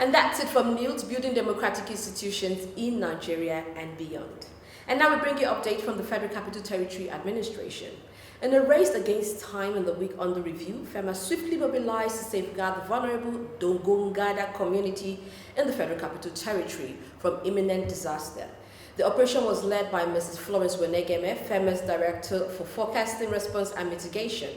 And that's it from News Building Democratic Institutions in Nigeria and beyond. And now we bring you an update from the Federal Capital Territory Administration. In a race against time in the week under review, Fema swiftly mobilized to safeguard the vulnerable Dogon Gada community in the Federal Capital Territory from imminent disaster. The operation was led by Mrs. Florence Wenegeme, Fema's Director for Forecasting, Response and Mitigation.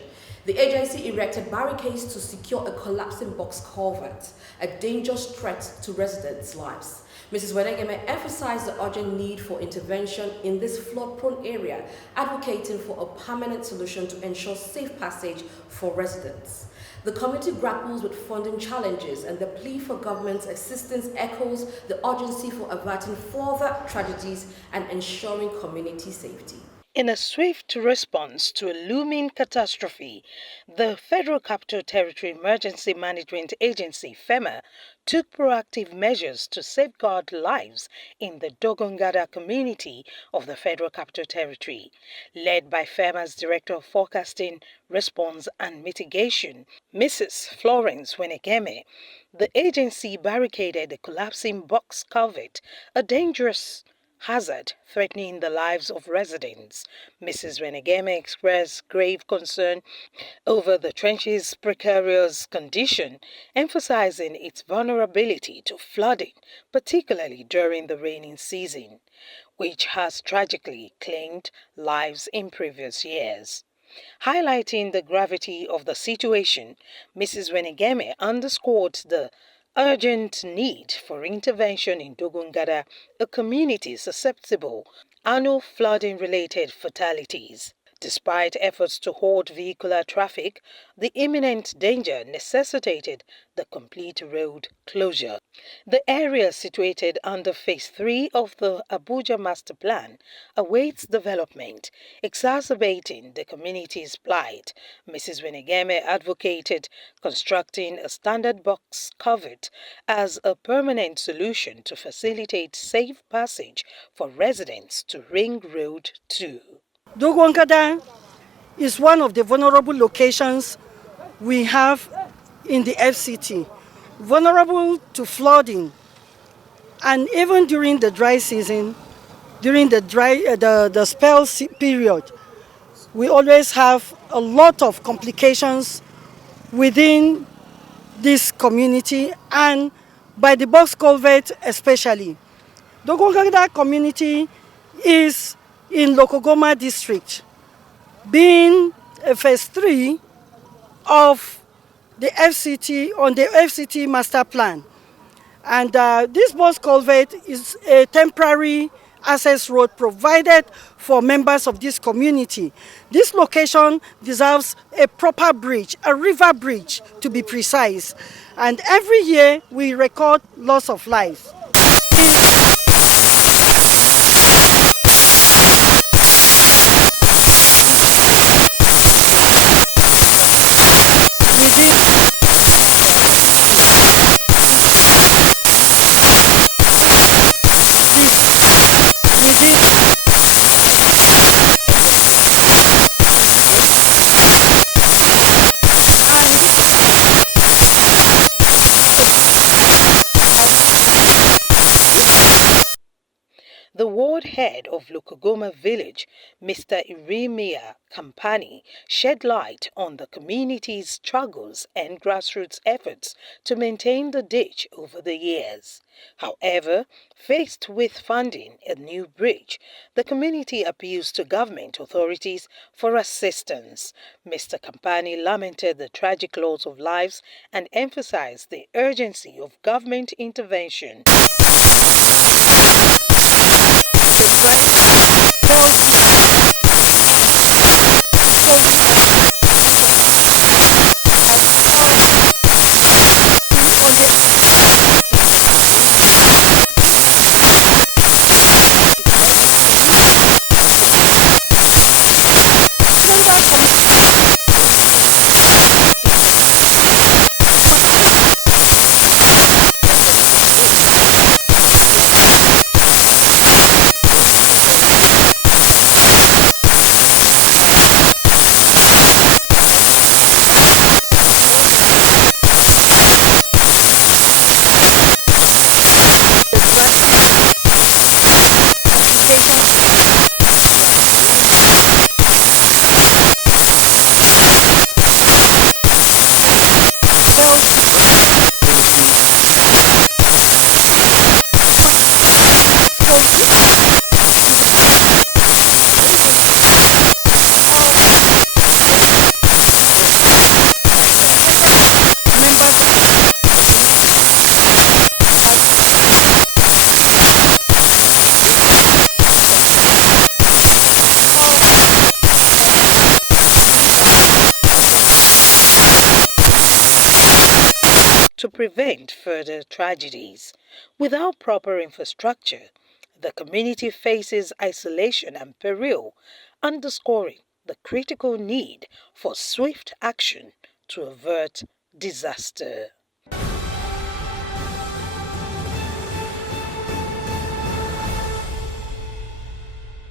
The agency erected barricades to secure a collapsing box culvert, a dangerous threat to residents' lives. Mrs. Wenegeme emphasized the urgent need for intervention in this flood-prone area, advocating for a permanent solution to ensure safe passage for residents. The committee grapples with funding challenges, and the plea for government's assistance echoes the urgency for averting further tragedies and ensuring community safety. In a swift response to a looming catastrophe, the Federal Capital Territory Emergency Management Agency, Fema, took proactive measures to safeguard lives in the Dogon Gada community of the Federal Capital Territory. Led by Fema's Director of Forecasting, Response and Mitigation, Mrs. Florence Wenegeme, the agency barricaded the collapsing box culvert, a dangerous hazard threatening the lives of residents. Mrs. Wenegeme expressed grave concern over the trench's precarious condition, emphasizing its vulnerability to flooding, particularly during the rainy season, which has tragically claimed lives in previous years. Highlighting the gravity of the situation, Mrs. Wenegeme underscored the urgent need for intervention in Dogon Gada, a community susceptible annual flooding-related fatalities. Despite efforts to halt vehicular traffic, the imminent danger necessitated the complete road closure. The area situated under Phase 3 of the Abuja Master Plan awaits development, exacerbating the community's plight. Mrs. Wenegeme advocated constructing a standard box culvert as a permanent solution to facilitate safe passage for residents to Ring Road 2. Dogon Gada is one of the vulnerable locations we have in the FCT, vulnerable to flooding, and even during the dry season, during the spell period, we always have a lot of complications within this community and by the box culvert especially. Dogon Gada community is in Lokogoma district, being a Phase 3 of the FCT on the FCT master plan. And this box culvert is a temporary access road provided for members of this community. This location deserves a proper bridge, a river bridge to be precise. And every year we record loss of life. The ward head of Lokogoma village, Mr. Iremia Kampani, shed light on the community's struggles and grassroots efforts to maintain the ditch over the years. However, faced with funding a new bridge, the community appeals to government authorities for assistance. Mr. Kampani lamented the tragic loss of lives and emphasized the urgency of government intervention. prevent further tragedies. Without proper infrastructure, the community faces isolation and peril, underscoring the critical need for swift action to avert disaster.